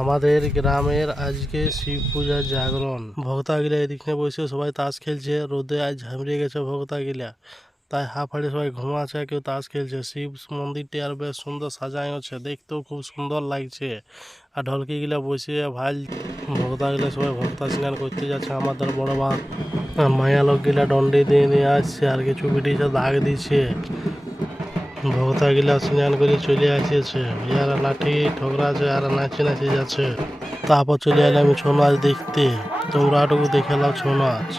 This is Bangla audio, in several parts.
আমাদের গ্রামের আজকে শিব পূজার জাগরণ। ভক্তগিলা এদিকে বসে সবাই তাস খেলছে। রোদে আজ ঝামড়িয়ে গেছে ভক্তগিলা, তাই হাঁফাড়ে সবাই ঘুমাচ্ছে, কেউ তাস খেলছে। শিব মন্দিরটি আর বেশ সুন্দর সাজানো আছে, দেখতেও খুব সুন্দর লাগছে। আর ঢলকি গিলা বসে ভাই ভক্তগিলা সবাই ভক্তা স্নান করতে যাচ্ছে। আমাদের বড় মা মায়া লোক গিলা দণ্ডি দিয়ে নিয়ে আসছে, আর কিছু বিটিছে দাগ দিচ্ছে। ভক্তগিলা স্নান করে চলে আসছে, ইয়ারা লাঠি ঠোকরা আছে আর নাচে নাচে যাচ্ছে। তারপর চলে এলাম আমি ছৌ নাচ দেখতে, তোমরা টুকু দেখে নাও ছৌ নাচ।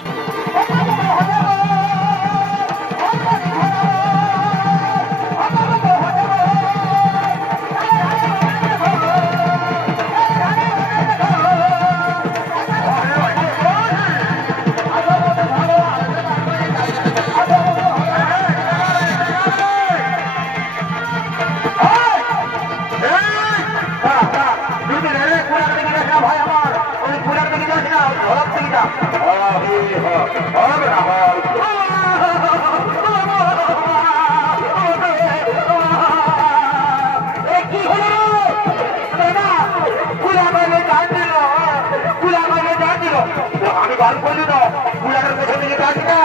আমি গান করলি না, কুলারের পেছনে দিকে যাচ্ছি না,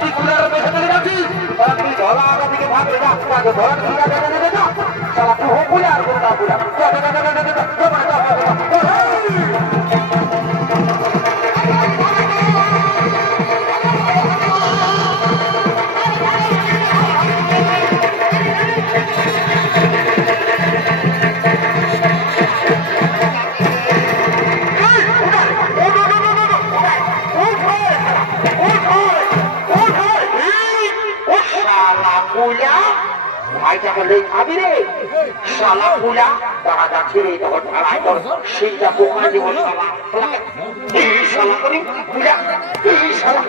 তুই কুলারের পেছনে দিকে যাচ্ছিস, তুই ধরা আগা দিকে ভাববে না, ধরার কুলা দেবে না, সালা তুই হোক কুলার না কুলার। ভাইটাকে লেই খাবি রে শালা পুলা, তারা যাচ্ছে রে তখন ঢালাই কর সেইটা বোকায় দেবো শালা। এই শালা করি পুলা, এই শালা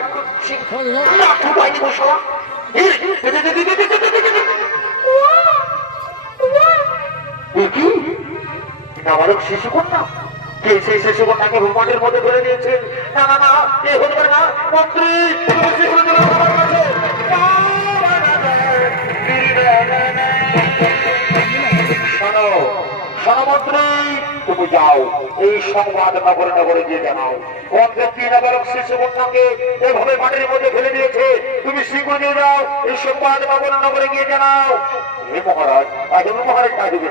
না ঠুকাই দেবো শালা। কি নাবালক শিশু কন্যা, কে সেই শিশু কন্যাকে রুমালের মধ্যে ধরে দিয়েছে? না না না, এ হতে পারে না মন্ত্রী, তুমি যাও এই সংবাদ নগরে নগরে গিয়ে জানাও, কোন ব্যক্তি নাবালক শিশু কন্যাকে এভাবে মাটির মধ্যে ফেলে দিয়েছে, তুমি শীঘ্র নিয়ে যাও এই সংবাদ নগরে নগরে গিয়ে জানাও। হে মহারাজ, আজ মহারাজ আসবে।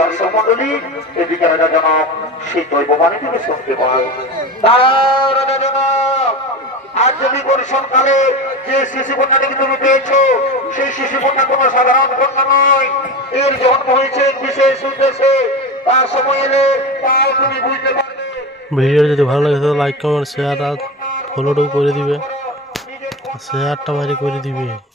দর্শক মন্ডলী, এদিকে রাজা জনক সেই দৈববাণী থেকে শুনতে পাও। রাজা জনক, আজ যদি বর্ষণকালে যে শিশু কন্যাটিকে তুমি পেয়েছো, সেই শিশু কন্যা কোনো সাধারণ কন্যা নয়, এর জন্ম হয়েছে বিশেষ উদ্দেশ্যে। তার সময় এলে তাও তুমি বুঝতে পারবে। ভিডিও যদি ভালো লাগে তাহলে লাইক কমেন্ট শেয়ার আর ফলোটাও করে দিবে, শেয়ারটা মারি করে দিবে।